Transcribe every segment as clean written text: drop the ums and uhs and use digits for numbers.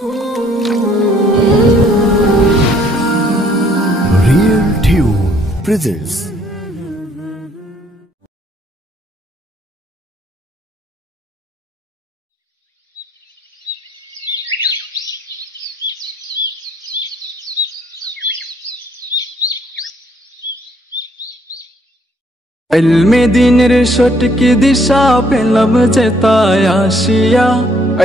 Real Tune presents ইলমে দিনের সঠিক দিশা পেলাম যে তাই আসিয়া,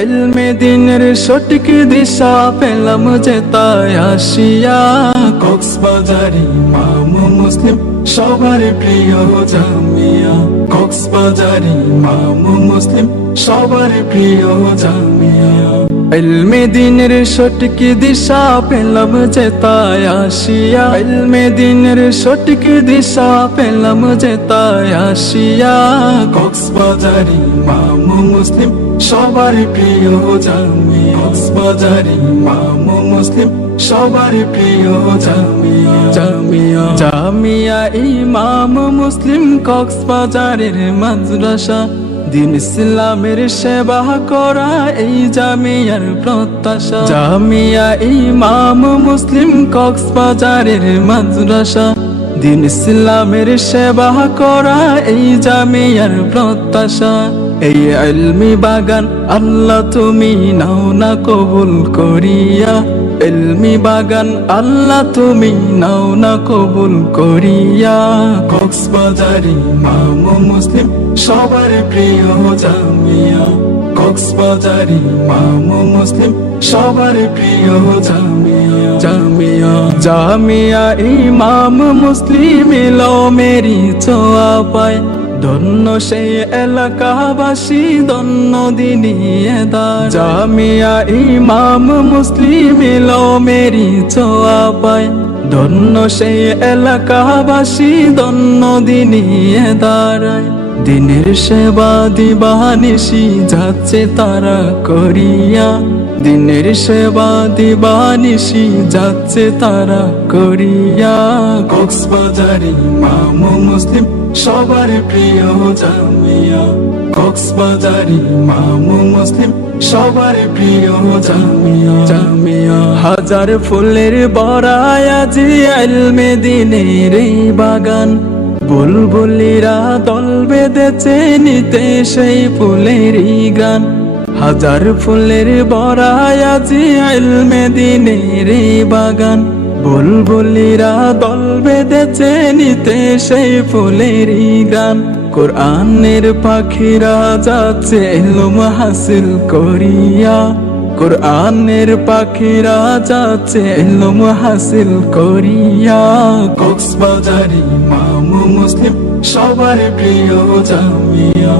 ইলমে দিনের সঠিক দিশা পেলাম যে তাই আসিয়া। কক্সবাজারে ইমাম মুসলিম সবার প্রিয় জামিয়া, কক্সবাজারে ইমাম মুসলিম সবার প্রিয় জামিয়া। ইলমে দিনের সঠিক দিশা পেলাম যে তাই আসিয়া, ইলমে দিনের সঠিক দিশা পেলাম যে তাই আসিয়া। কক্সবাজারে ইমাম মুসলিম সবার প্রিয় জামিয়া, কক্সবাজারে ইমাম মুসলিম সবার প্রিয় জামিয়া। জামিয়া জামিয়া ইমাম মুসলিম কক্সবাজারের মাদ্রাসা, দিন ইসলামের সেবা করা এই জামিয়ার প্রত্যাশা। জামিয়া ইমাম মুসলিম কক্সবাজারের মাদ্রাসা, দিন ইসলামের সেবা করা এই জামিয়ার প্রত্যাশা। এই ইলমি বাগান আল্লাহ তুমি নাও না কবুল করিয়া, ইলমি বাগান আল্লাহ তুমি নাও না কবুল করিয়া। কক্সবাজারে ইমাম মুসলিম সবার প্রিয় জামিয়া, কক্সবাজারে ইমাম মুসলিম সবার প্রিয় জামিয়া। জামিয়া জামিয়া ইমাম মুসলিম এলো মেরি ছোঁয়া পায়, ধন্য সেই এলাকাবাসী ধন্য দিনিয়েদার। জামিয়া ইমাম মুসলিম এলো মেরি ছোঁয়া পায়, ধন্য সেই এলাকাবাসী ধন্য দিনিয়েদার। দিনের সেবা দিবানিশি যাচ্ছে তারা করিয়া, দিনের সেবা দিবানিশি যাচ্ছে তারা করিয়া। কক্সবাজারে ইমাম মুসলিম সবার প্রিয় জামিয়া, কক্সবাজারে ইমাম মুসলিম সবার প্রিয় জামিয়া। জামিয়া হাজার ফুলের বরায় আজি ইলমে দিনের এই বাগান, বুলবুলিরা দল বেঁধেছে নিতে সেই ফুলেরই গান। হাজার ফুলের বরায় আজি ইলমে দিনের এই বাগান, বুলবুলিরা দল বেঁধেছে নিতে সেই ফুলেরই গান। কোরআনের পাখিরা যাচ্ছে ইলম হাসিল করিয়া, কোরআনের পাখিরা যাচ্ছে ইলম হাসিল করিয়া। কক্সবাজারে ইমাম মুসলিম সবার প্রিয় জামিয়া,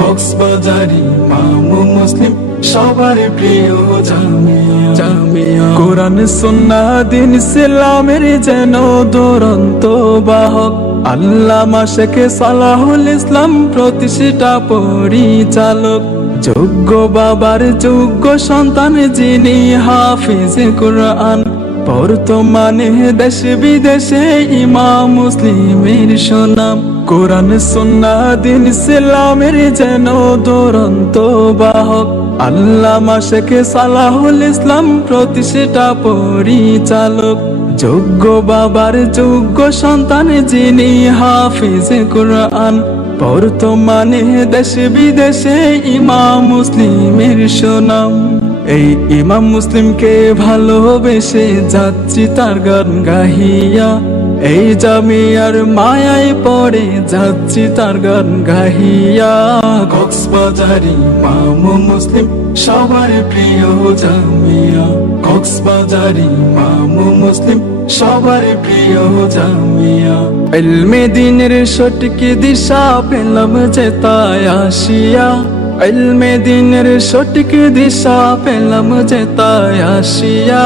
কক্সবাজারে ইমাম মুসলিম সবার প্রিয় জামিয়া। জামিয়া কোরআন সুন্নাহ দিন ইসলামের যেন দুরন্ত বাহক, আল্লামা শেখ সালাহুল ইসলাম প্রতিষ্ঠা পরিচালক। যোগ্য বাবার যোগ্য সন্তান যিনি হাফিজ কোরআন, বর্তমানে দেশ বিদেশে ইমাম মুসলিমের সুনাম। কোরআন সুন্নাহ দিন ইসলামের যেন দুরন্ত বাহক, আল্লামা শেখ সালাহুল ইসলাম প্রতিষ্ঠা পরিচালক। যোগ্য বাবার যোগ্য সন্তান যিনি হাফিজ কোরআন, বর্তমানে দেশ বিদেশে ইমাম মুসলিমের সুনাম। এই ইমাম মুসলিমকে ভালোবেসে যাচ্ছি তার গান গাহিয়া, এই জামিয়ার মায়ায় পড়ে যাচ্ছি তার গান গাহিয়া। কক্সবাজারে ইমাম মুসলিম সবার প্রিয় জামিয়া, কক্সবাজারে ইমাম মুসলিম সবার প্রিয় জামিয়া। ইলমে দিনের সঠিক দিশা পেলাম যে তাই আসিয়া, ইলমে দিনের সঠিক দিশা পেলাম যে তাই আসিয়া।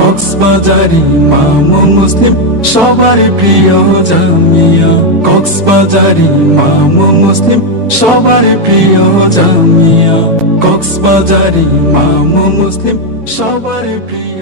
কক্সবাজারে ইমাম মুসলিম সবার প্রিয় জামিয়া, কক্সবাজারে ইমাম মুসলিম সবার প্রিয় জামিয়া, কক্সবাজারে ইমাম মুসলিম সবার প্রিয়।